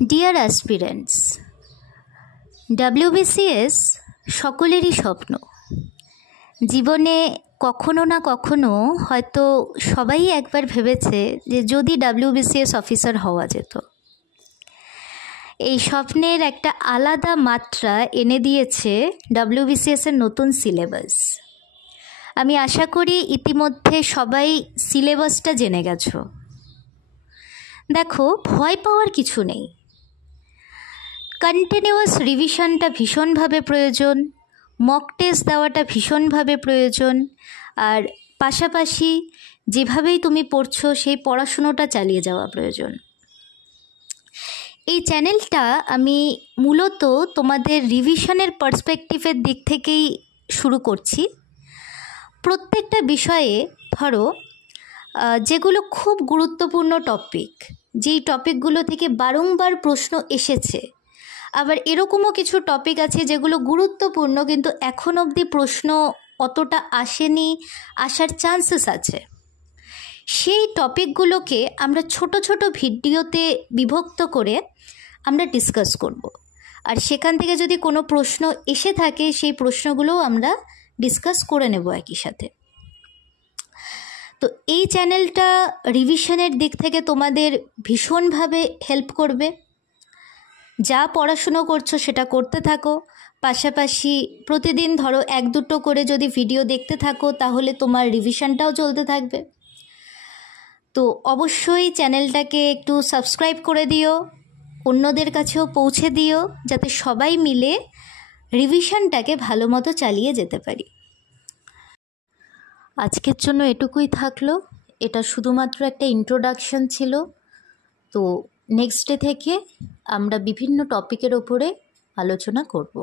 Deer aspirants, WBCS সকলেরই স্বপ্ন। জীবনে কখনো না কখনো হয়তো সবাই একবার ভেবেছে যে যদি WBCS অফিসার হওয়া যেত। এই স্বপ্নের একটা আলাদা মাত্রা এনে দিয়েছে WBCS-এর নতুন সিলেবাস। আমি আশা করি ইতিমধ্যে সবাই সিলেবাসটা জেনে গেছো। দেখো, ভয় পাওয়ার কিছু নেই। কন্টিনিউয়াস রিভিশনটা ভীষণভাবে প্রয়োজন, মক টেস্ট দেওয়াটা ভীষণভাবে প্রয়োজন, আর পাশাপাশি যেভাবেই তুমি পড়ছো সেই পড়াশুনোটা চালিয়ে যাওয়া প্রয়োজন। এই চ্যানেলটা আমি মূলত তোমাদের রিভিশনের পার্সপেক্টিভের দিক থেকেই শুরু করছি। প্রত্যেকটা বিষয়ে ধরো যেগুলো খুব গুরুত্বপূর্ণ টপিক, যেই টপিকগুলো থেকে বারংবার প্রশ্ন এসেছে, আবার এরকমও কিছু টপিক আছে যেগুলো গুরুত্বপূর্ণ কিন্তু এখন অবধি প্রশ্ন অতটা আসেনি, আসার চান্সেস আছে। সেই টপিকগুলোকে আমরা ছোট ছোট ভিডিওতে বিভক্ত করে আমরা ডিসকাস করব। আর সেখান থেকে যদি কোনো প্রশ্ন এসে থাকে সেই প্রশ্নগুলোও আমরা ডিসকাস করে নেব একই সাথে। তো এই চ্যানেলটা রিভিশনের দিক থেকে তোমাদের ভীষণভাবে হেল্প করবে। যা পড়াশুনো করছো সেটা করতে থাকো, পাশাপাশি প্রতিদিন ধরো 1-2 করে যদি ভিডিও দেখতে থাকো তাহলে তোমার রিভিশনটাও চলতে থাকবে। তো অবশ্যই চ্যানেলটাকে একটু সাবস্ক্রাইব করে দিও, অন্যদের কাছেও পৌঁছে দিও, যাতে সবাই মিলে রিভিশনটাকে ভালো মতো চালিয়ে যেতে পারি। আজকের জন্য এটুকুই থাকলো। এটা শুধুমাত্র একটা ইন্ট্রোডাকশন ছিল। তো নেক্সট ডে থেকে আমরা বিভিন্ন টপিকের ওপরে আলোচনা করব।